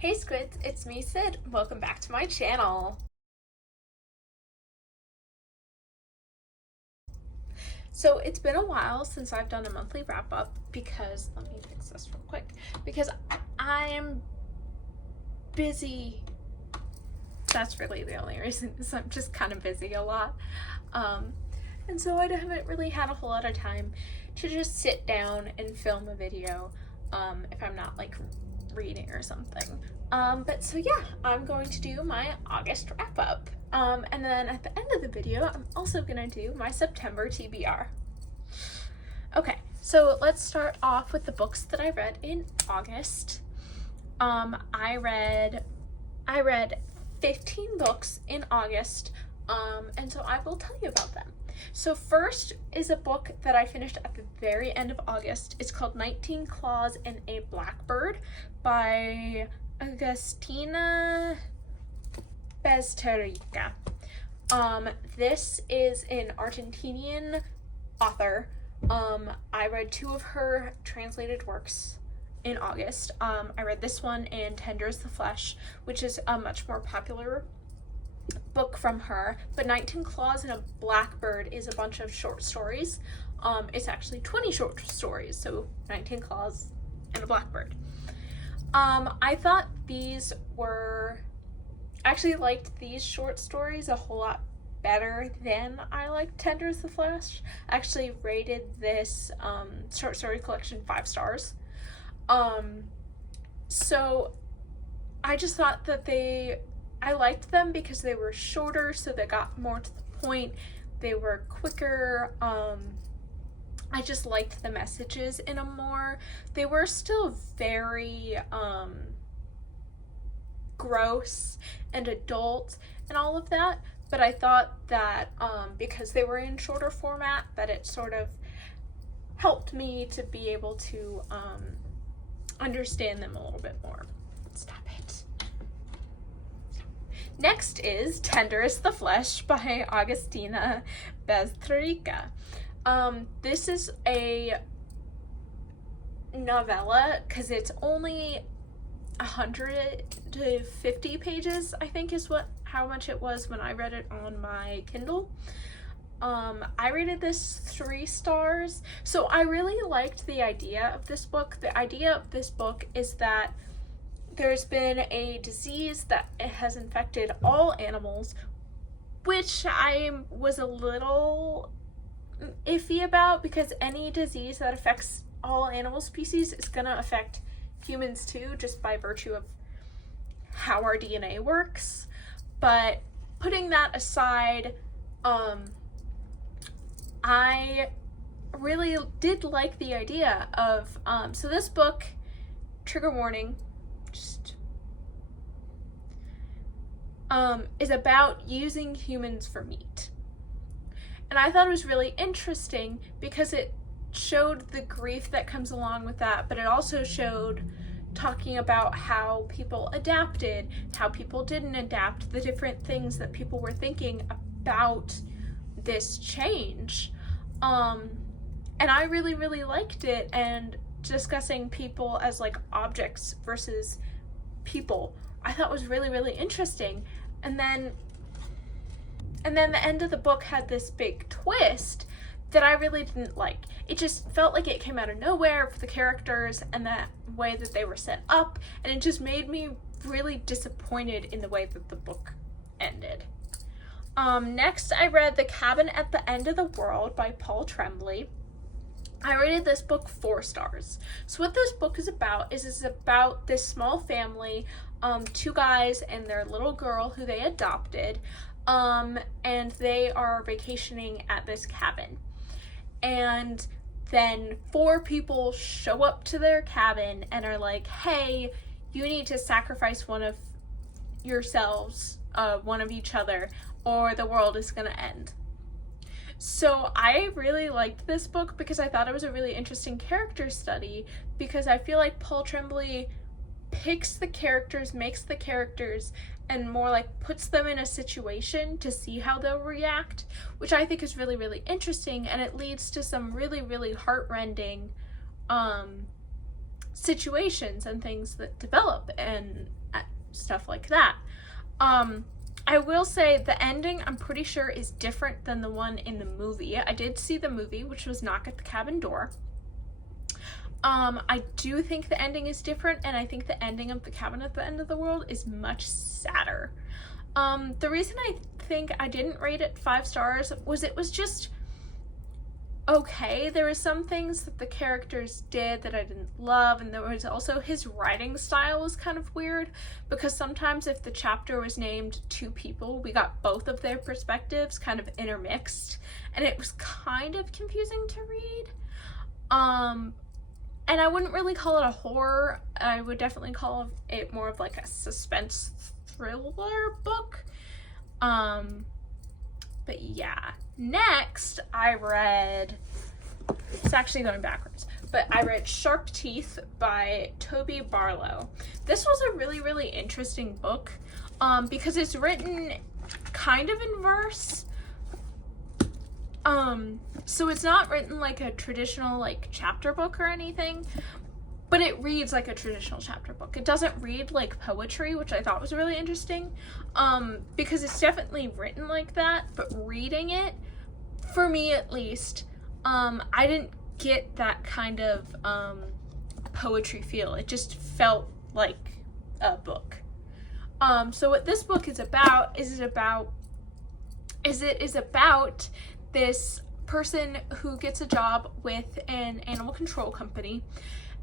Hey Squids, it's me Sid. Welcome back to my channel. So it's been a while since I've done a monthly wrap up because, let me fix this real quick, because I am busy. That's really the only reason, is I'm just kind of busy a lot. And so I haven't really had a whole lot of time to just sit down and film a video if I'm not like reading or something. But so yeah, I'm going to do my August wrap up. And then at the end of the video, I'm also gonna do my September TBR. Okay, so let's start off with the books that I read in August. I read 15 books in August, and so I will tell you about them. So first is a book that I finished at the very end of August. It's called 19 Claws and a Blackbird by Agustina Bezterrica. This is an Argentinian author. I read 2 of her translated works in August. I read this one and Tender is the Flesh, which is a much more popular book from her, but 19 Claws and a Blackbird is a bunch of short stories. It's actually 20 short stories, so 19 Claws and a Blackbird. I thought these were, actually liked these short stories a whole lot better than I liked Tender is the Flesh. I actually rated this short story collection 5 stars. So I just thought that I liked them because they were shorter, so they got more to the point. They were quicker. I just liked the messages in them more. They were still very gross and adult and all of that, but I thought that because they were in shorter format, that it sort of helped me to be able to understand them a little bit more. Stop it. Next is Tender is the Flesh by Agustina Bezterrica. This is a novella because it's only 150 pages, I think is how much it was when I read it on my Kindle. I rated this 3 stars. So I really liked the idea of this book. The idea of this book is that there's been a disease that has infected all animals, which I was a little iffy about, because any disease that affects all animal species is going to affect humans too, just by virtue of how our DNA works. But putting that aside, I really did like the idea of, so this book, trigger warning, is about using humans for meat. And I thought it was really interesting because it showed the grief that comes along with that, but it also showed talking about how people adapted, how people didn't adapt, the different things that people were thinking about this change. And I really, really liked it, and discussing people as like objects versus people, I thought was really, really interesting. And then the end of the book had this big twist that I really didn't like. It just felt like it came out of nowhere for the characters and the way that they were set up, and it just made me really disappointed in the way that the book ended. Next, I read The Cabin at the End of the World by Paul Tremblay. I rated this book 4 stars. So what this book is about is about this small family, 2 guys and their little girl who they adopted, and they are vacationing at this cabin. And then 4 people show up to their cabin and are like, hey, you need to sacrifice one of yourselves, one of each other, or the world is gonna end. So I really liked this book because I thought it was a really interesting character study, because I feel like Paul Tremblay picks the characters, makes the characters, and more like puts them in a situation to see how they'll react, which I think is really, really interesting, and it leads to some really, really heartrending situations and things that develop, and stuff like that. I will say the ending, I'm pretty sure, is different than the one in the movie. I did see the movie, which was Knock at the Cabin Door. I do think the ending is different, and I think the ending of The Cabin at the End of the World is much sadder. The reason I think I didn't rate it 5 stars was it was just okay. There were some things that the characters did that I didn't love, and there was also his writing style was kind of weird, because sometimes if the chapter was named 2 people, we got both of their perspectives kind of intermixed, and it was kind of confusing to read. And I wouldn't really call it a horror. I would definitely call it more of like a suspense thriller book. But yeah. Next, I read, it's actually going backwards, but I read Sharp Teeth by Toby Barlow. This was a really, really interesting book, because it's written kind of in verse. So it's not written like a traditional like chapter book or anything, but it reads like a traditional chapter book. It doesn't read like poetry, which I thought was really interesting, because it's definitely written like that, but reading it, for me at least, I didn't get that kind of poetry feel. It just felt like a book. So what this book is about is about this person who gets a job with an animal control company,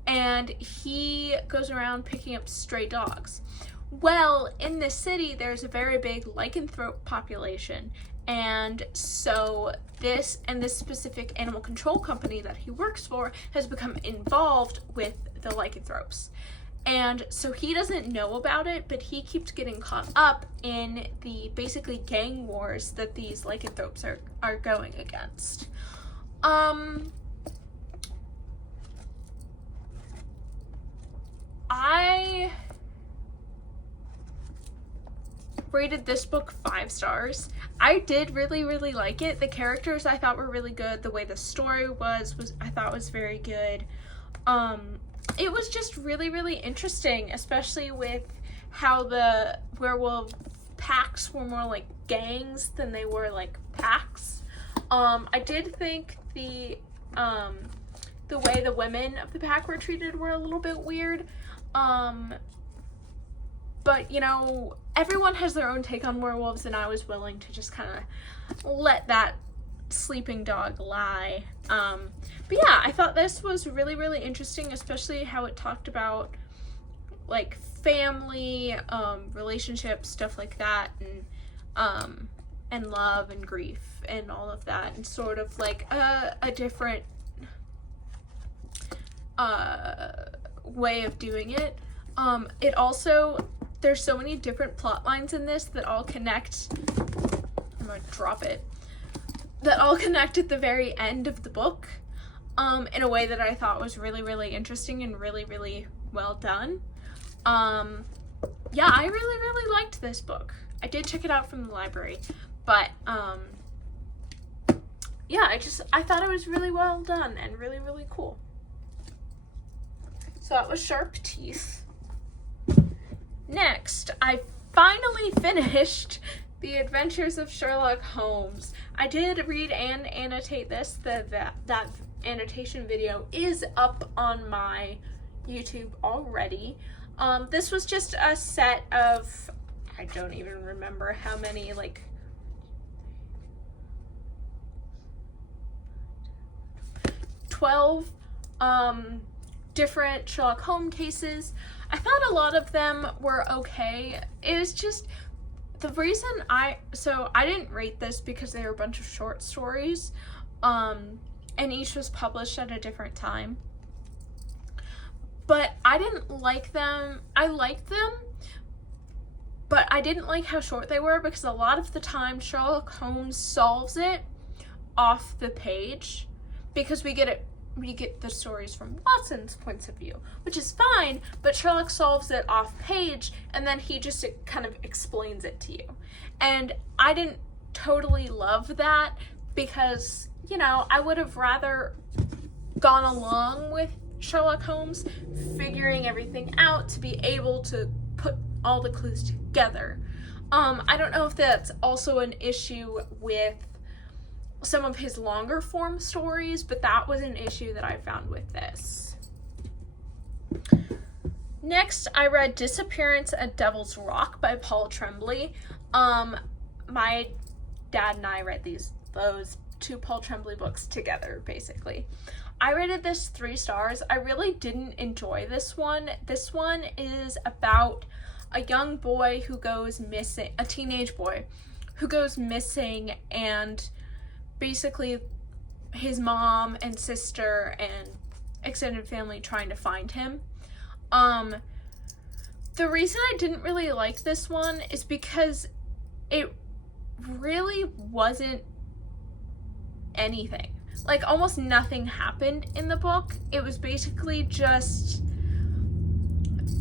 and he goes around picking up stray dogs. Well, in this city, there's a very big lycanthrope population, and so this specific animal control company that he works for has become involved with the lycanthropes. And so he doesn't know about it, but he keeps getting caught up in the basically gang wars that these lycanthropes are going against. I rated this book 5 stars. I did really, really like it. The characters I thought were really good. The way the story was I thought was very good. It was just really, really interesting, especially with how the werewolf packs were more like gangs than they were like packs. I did think the way the women of the pack were treated were a little bit weird. But, you know, everyone has their own take on werewolves, and I was willing to just kind of let that sleeping dog lie. But yeah, I thought this was really, really interesting, especially how it talked about, like, family, relationships, stuff like that, and love and grief and all of that, and sort of like a different way of doing it. It also, there's so many different plot lines in this that all connect. I'm gonna drop it. That all connect at the very end of the book, in a way that I thought was really, really interesting and really, really well done. Yeah, I really, really liked this book. I did check it out from the library, but yeah, I thought it was really well done and really, really cool. So that was Sharp Teeth. Next, I finally finished The Adventures of Sherlock Holmes. I did read and annotate this. That annotation video is up on my YouTube already. This was just a set of, I don't even remember how many, like, $12 different Sherlock Holmes cases. I thought a lot of them were okay. It was just, the reason I didn't rate this because they were a bunch of short stories, and each was published at a different time. But I didn't like them. I liked them, but I didn't like how short they were, because a lot of the time Sherlock Holmes solves it off the page, because we get the stories from Watson's points of view, which is fine, but Sherlock solves it off page, and then he just kind of explains it to you. And I didn't totally love that, because, you know, I would have rather gone along with Sherlock Holmes figuring everything out to be able to put all the clues together. I don't know if that's also an issue with some of his longer form stories, but that was an issue that I found with this. Next, I read Disappearance at Devil's Rock by Paul Tremblay. My dad and I read those two Paul Tremblay books together, basically. I rated this 3 stars. I really didn't enjoy this one. This one is about a young boy who goes missing, a teenage boy who goes missing, and basically his mom and sister and extended family trying to find him. The reason I didn't really like this one is because it really wasn't anything. Like, almost nothing happened in the book. It was basically just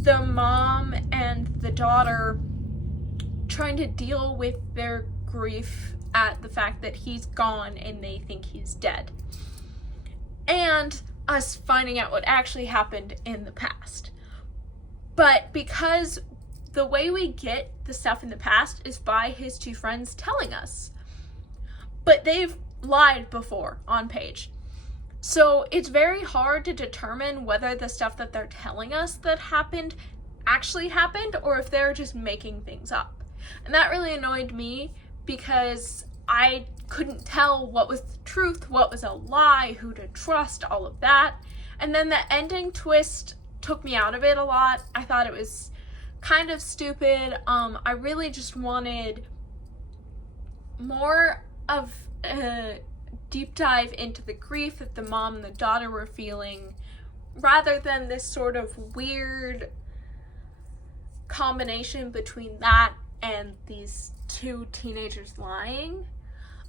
the mom and the daughter trying to deal with their grief at the fact that he's gone and they think he's dead. And us finding out what actually happened in the past. But because the way we get the stuff in the past is by his 2 friends telling us. But they've lied before on page. So it's very hard to determine whether the stuff that they're telling us that happened actually happened or if they're just making things up. And that really annoyed me because I couldn't tell what was the truth, what was a lie, who to trust, all of that. And then the ending twist took me out of it a lot. I thought it was kind of stupid. I really just wanted more of a deep dive into the grief that the mom and the daughter were feeling, rather than this sort of weird combination between that and these 2 teenagers lying.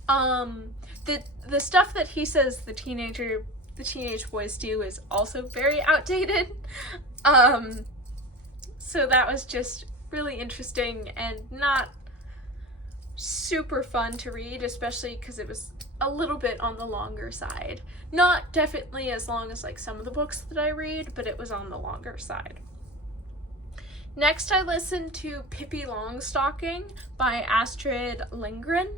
The stuff that he says the teenage boys do is also very outdated. So that was just really interesting and not super fun to read, especially because it was a little bit on the longer side. Not definitely as long as like some of the books that I read, but it was on the longer side. Next, I listened to Pippi Longstocking by Astrid Lindgren.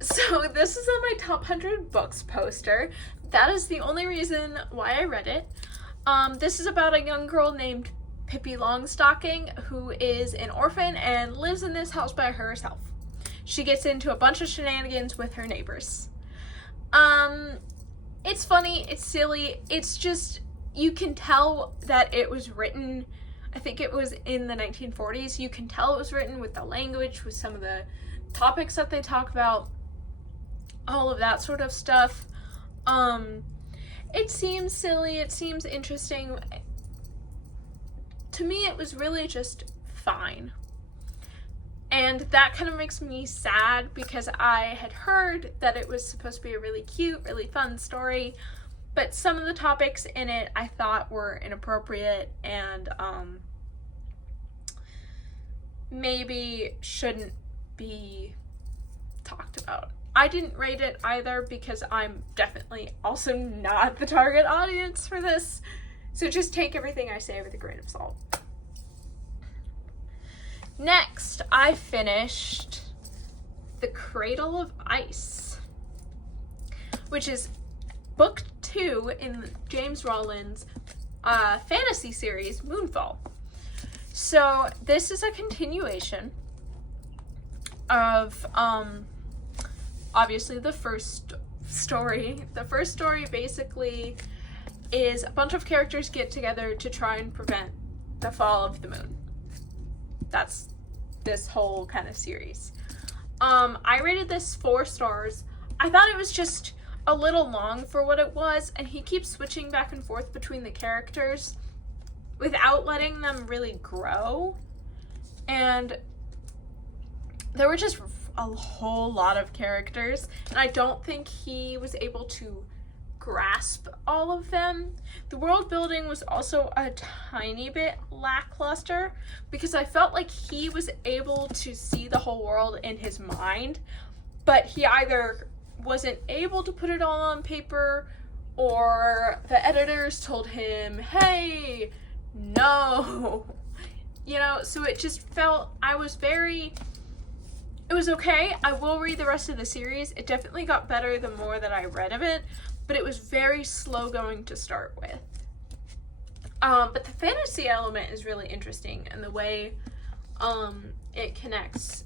So this is on my top 100 books poster. That is the only reason why I read it. This is about a young girl named Pippi Longstocking who is an orphan and lives in this house by herself. She gets into a bunch of shenanigans with her neighbors. It's funny, it's silly, it's just, you can tell that it was written, I think it was in the 1940s, you can tell it was written with the language, with some of the topics that they talk about, all of that sort of stuff. It seems silly, it seems interesting. To me, it was really just fine. And that kind of makes me sad because I had heard that it was supposed to be a really cute, really fun story, but some of the topics in it I thought were inappropriate and maybe shouldn't be talked about. I didn't rate it either because I'm definitely also not the target audience for this, so just take everything I say with a grain of salt. Next, I finished The Cradle of Ice, which is book 2 in James Rowland's fantasy series, Moonfall. So this is a continuation of obviously the first story. The first story basically is a bunch of characters get together to try and prevent the fall of the moon. That's this whole kind of series. I rated this 4 stars. I thought it was just a little long for what it was, and he keeps switching back and forth between the characters without letting them really grow. And there were just a whole lot of characters, and I don't think he was able to grasp all of them. The world building was also a tiny bit lackluster because I felt like he was able to see the whole world in his mind, but he either wasn't able to put it all on paper, or the editors told him, hey, no, you know, so it just felt, it was okay. I will read the rest of the series. It definitely got better the more that I read of it, but it was very slow going to start with. But the fantasy element is really interesting, and the way it connects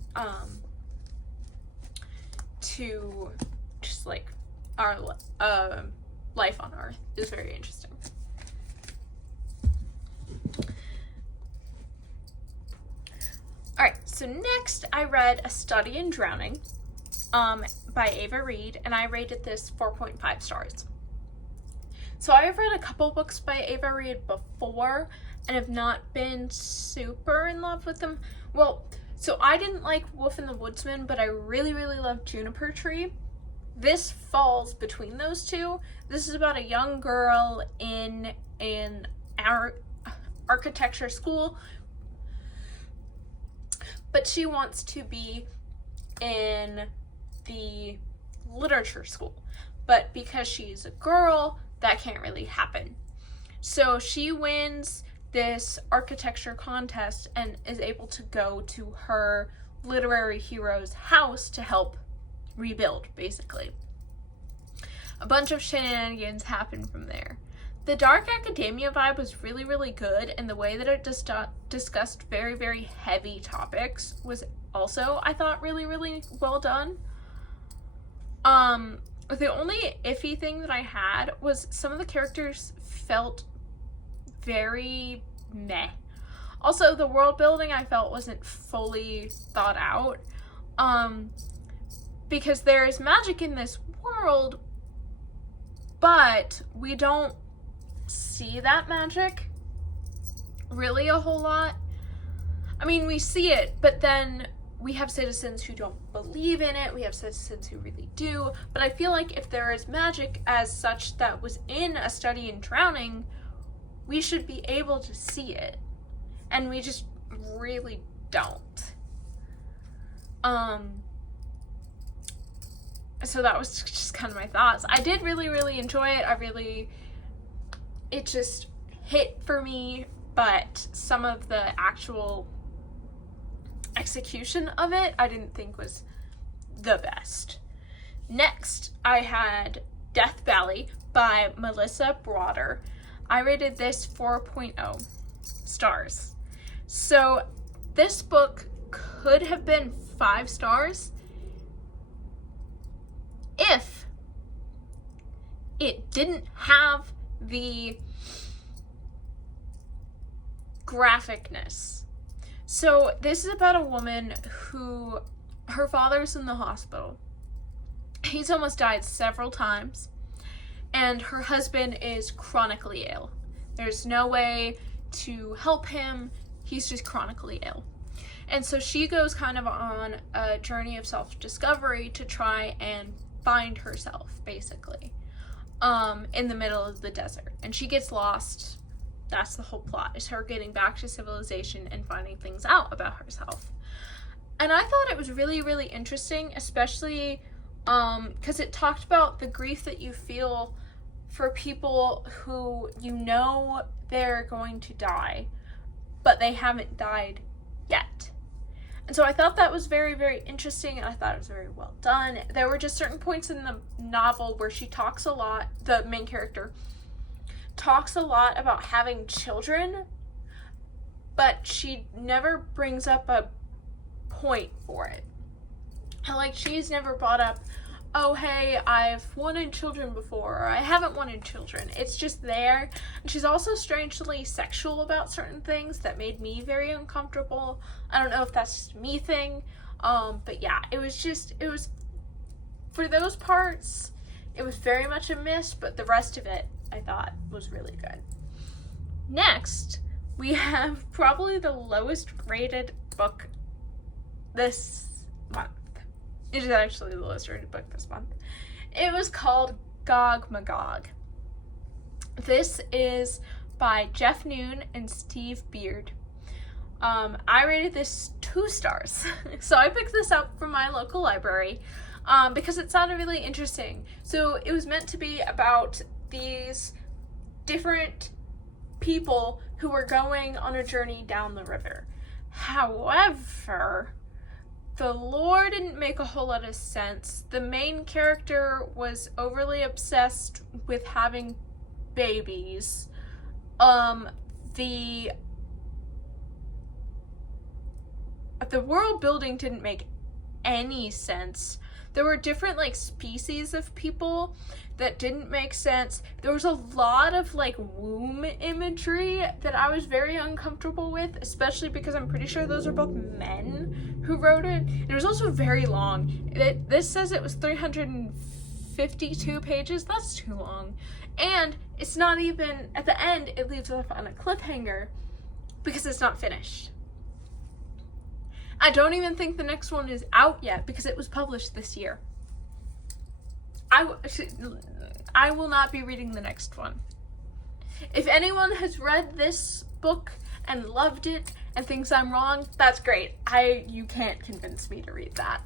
to just like our life on Earth is very interesting. Alright, so next I read A Study in Drowning by Ava Reed, and I rated this 4.5 stars. So I've read a couple books by Ava Reed before and have not been super in love with them. Well, so I didn't like Wolf and the Woodsman, but I really, really loved Juniper Tree. This falls between those two. This is about a young girl in an architecture school, but she wants to be in the literature school. But because she's a girl, that can't really happen. So she wins this architecture contest and is able to go to her literary hero's house to help rebuild, basically. A bunch of shenanigans happen from there. The dark academia vibe was really, really good, and the way that it discussed very, very heavy topics was also, I thought, really, really well done. The only iffy thing that I had was some of the characters felt very meh. Also, the world building I felt wasn't fully thought out. Because there is magic in this world, but we don't see that magic really a whole lot. I mean, we see it, but then we have citizens who don't believe in it. We have citizens who really do. But I feel like if there is magic as such that was in A Study in Drowning, we should be able to see it. And we just really don't. So that was just kind of my thoughts. I did really, really enjoy it. It just hit for me, but some of the actual execution of it I didn't think was the best. Next, I had Death Valley by Melissa Broader. I rated this 4.0 stars. So this book could have been 5 stars if it didn't have the graphicness. So this is about a woman who, her father's in the hospital. He's almost died several times, and her husband is chronically ill. There's no way to help him. He's just chronically ill. And so she goes kind of on a journey of self-discovery to try and find herself, basically, in the middle of the desert. And she gets lost. That's the whole plot, is her getting back to civilization and finding things out about herself. And I thought it was really, really interesting, especially because it talked about the grief that you feel for people who you know they're going to die, but they haven't died yet. And so I thought that was very, very interesting, and I thought it was very well done. There were just certain points in the novel where she talks a lot, the main character talks a lot about having children, but she never brings up a point for it. Like, she's never brought up, oh, hey, I've wanted children before, or I haven't wanted children. It's just there. And she's also strangely sexual about certain things that made me very uncomfortable. I don't know if that's just a me thing, but yeah, it was, for those parts, it was very much a miss, but the rest of it, I thought, was really good. Next, we have probably the lowest rated book this month. It is actually the lowest rated book this month. It was called Gog Magog. This is by Jeff Noon and Steve Beard. I rated this 2 stars. So I picked this up from my local library because it sounded really interesting. So it was meant to be about these different people who were going on a journey down the river. However, the lore didn't make a whole lot of sense. The main character was overly obsessed with having babies. The world building didn't make any sense. There were different like species of people that didn't make sense. There was a lot of like womb imagery that I was very uncomfortable with, especially because I'm pretty sure those are both men who wrote it. It was also very long. This says it was 352 pages. That's too long. And it's not even, at the end, it leaves us on a cliffhanger because it's not finished. I don't even think the next one is out yet because it was published this year. I will not be reading the next one. If anyone has read this book and loved it and thinks I'm wrong, that's great. You can't convince me to read that.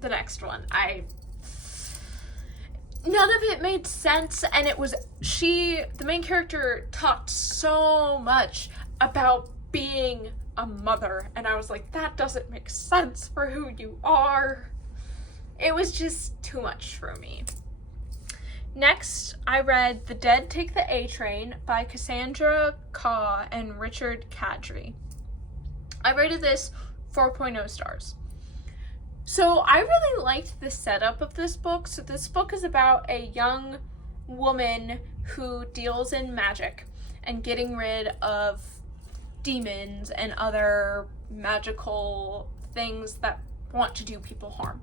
The next one. None of it made sense, and the main character talked so much about being a mother, and I was like, that doesn't make sense for who you are. It was just too much for me. Next, I read The Dead Take the A Train by Cassandra Khaw and Richard Kadri. I rated this 4.0 stars. So I really liked the setup of this book. So this book is about a young woman who deals in magic and getting rid of demons and other magical things that want to do people harm.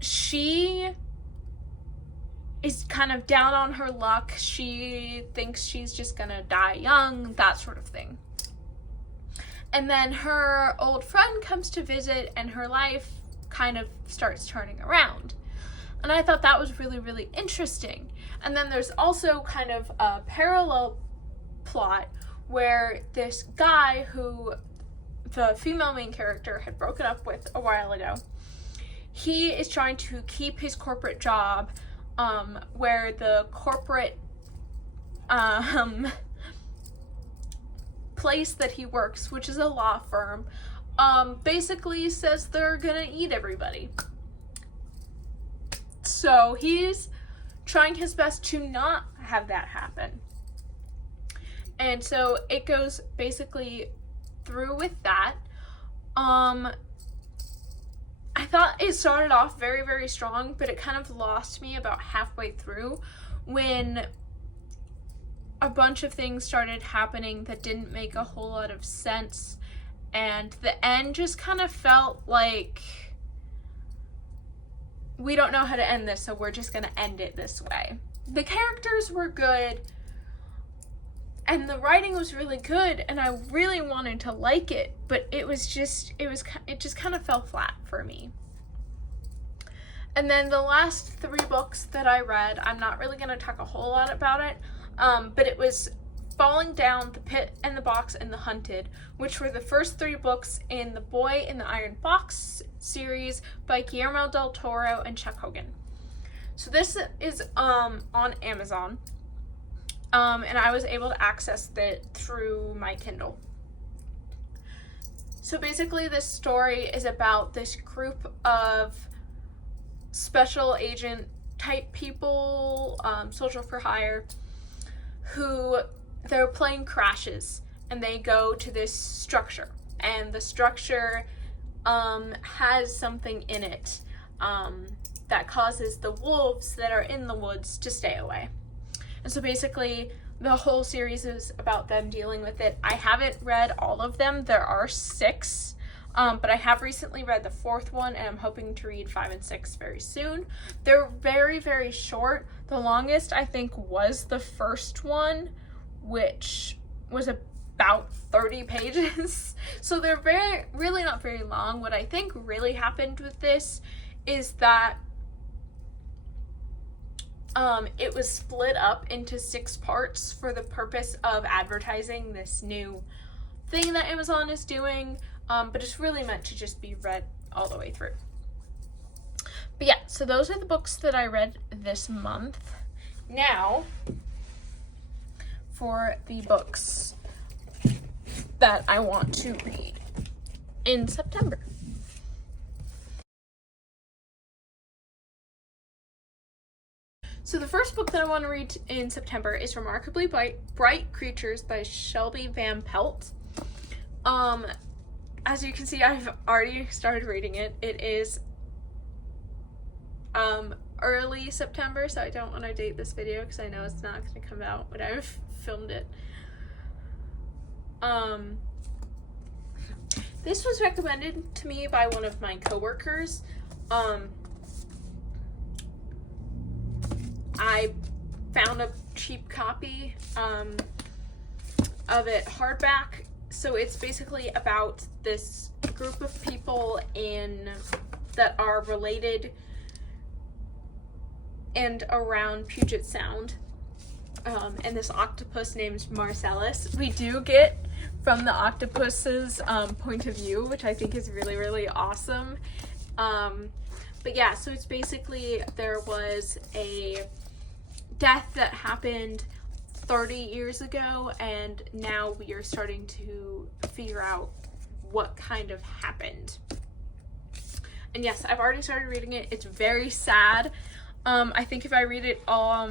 She is kind of down on her luck. She thinks she's just gonna die young, that sort of thing. And then her old friend comes to visit and her life kind of starts turning around. And I thought that was really, really interesting. And then there's also kind of a parallel plot where this guy who the female main character had broken up with a while ago, he is trying to keep his corporate job, where the corporate place that he works, which is a law firm, basically says they're gonna eat everybody. So he's trying his best to not have that happen. And so it goes basically through with that. I thought it started off very, very strong, but it kind of lost me about halfway through when a bunch of things started happening that didn't make a whole lot of sense. And the end just kind of felt like, we don't know how to end this, so we're just going to end it this way. The characters were good, and the writing was really good, and I really wanted to like it, but it just kind of fell flat for me. And then the last 3 books that I read, I'm not really going to talk a whole lot about it, but it was Falling Down, The Pit and the Box, and The Hunted, which were the first 3 books in the Boy in the Iron Box series by Guillermo del Toro and Chuck Hogan. So this is on Amazon. And I was able to access it through my Kindle. So basically this story is about this group of special agent type people, soldier for hire, who their plane crashes and they go to this structure. And the structure has something in it that causes the wolves that are in the woods to stay away. And so basically, the whole series is about them dealing with it. I haven't read all of them. There are 6, but I have recently read the 4th one, and I'm hoping to read 5 and 6 very soon. They're very, very short. The longest, I think, was the first one, which was about 30 pages. So they're really not very long. What I think really happened with this is that it was split up into 6 parts for the purpose of advertising this new thing that Amazon is doing, but it's really meant to just be read all the way through. But yeah, so those are the books that I read this month. Now, for the books. that I want to read in September. So the first book that I want to read in September is Remarkably Bright Creatures by Shelby Van Pelt. As you can see, I've already started reading it. It is early September, so I don't want to date this video because I know it's not going to come out when I've filmed it. This was recommended to me by one of my coworkers. I found a cheap copy of it hardback. So it's basically about this group of people that are related and around Puget Sound. And this octopus named Marcellus. We do get from the octopus's point of view, which I think is really, really awesome. But yeah, so it's basically there was a death that happened 30 years ago, and now we are starting to figure out what kind of happened. And yes, I've already started reading it. It's very sad. I think if I read it all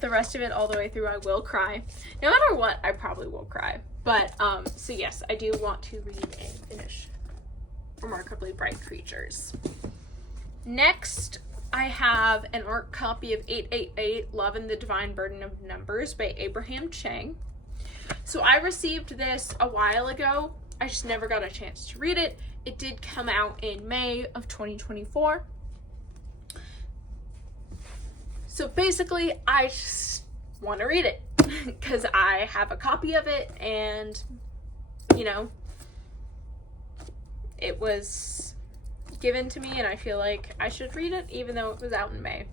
the rest of it all the way through, I will cry. No matter what, I probably will cry. But so yes, I do want to read and finish Remarkably Bright Creatures. Next, I have an art copy of 888 Love and the Divine Burden of Numbers by Abraham Chang. So I received this a while ago. I just never got a chance to read it. It did come out in May of 2024. So basically, I just want to read it because I have a copy of it, and you know, it was given to me and I feel like I should read it even though it was out in May.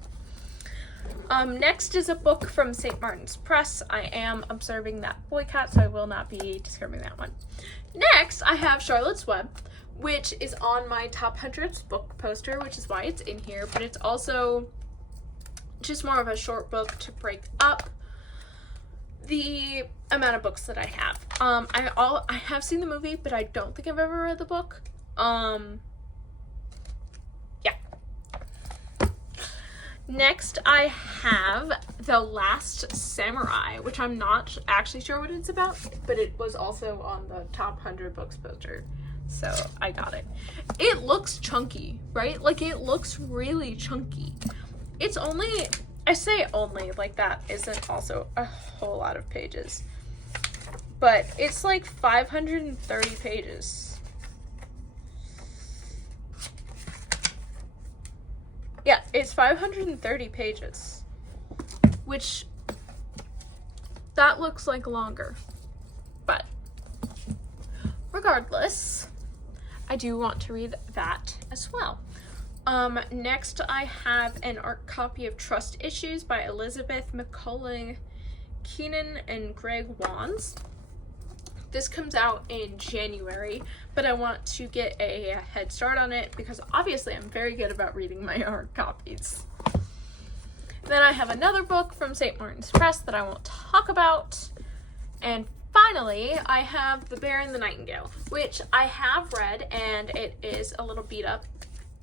Next is a book from St. Martin's Press. I am observing that boycott, so I will not be describing that one. Next, I have Charlotte's Web, which is on my top 100 book poster, which is why it's in here, but it's also just more of a short book to break up the amount of books that I have. I have seen the movie, but I don't think I've ever read the book. Yeah. Next, I have The Last Samurai, which I'm not actually sure what it's about, but it was also on the top 100 books poster, so I got it. It looks chunky, right? Like, it looks really chunky. It's only, I say only, like that isn't also a whole lot of pages, but it's like 530 pages. Yeah, it's 530 pages, which that looks like longer, but regardless, I do want to read that as well. Next, I have an art copy of Trust Issues by Elizabeth McCullough Keenan and Greg Wands. This comes out in January, but I want to get a head start on it because obviously I'm very good about reading my art copies. Then I have another book from St. Martin's Press that I won't talk about. And finally, I have The Bear and the Nightingale, which I have read, and it is a little beat up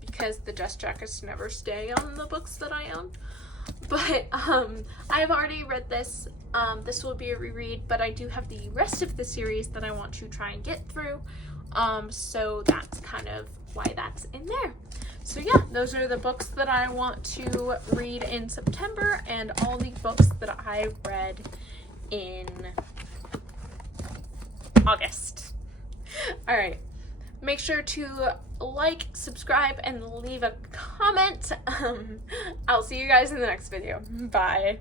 because the dust jackets never stay on the books that I own. But I've already read this. This will be a reread, but I do have the rest of the series that I want to try and get through. So that's kind of why that's in there. So yeah, those are the books that I want to read in September and all the books that I read in August. All right. Make sure to like, subscribe, and leave a comment. I'll see you guys in the next video. Bye.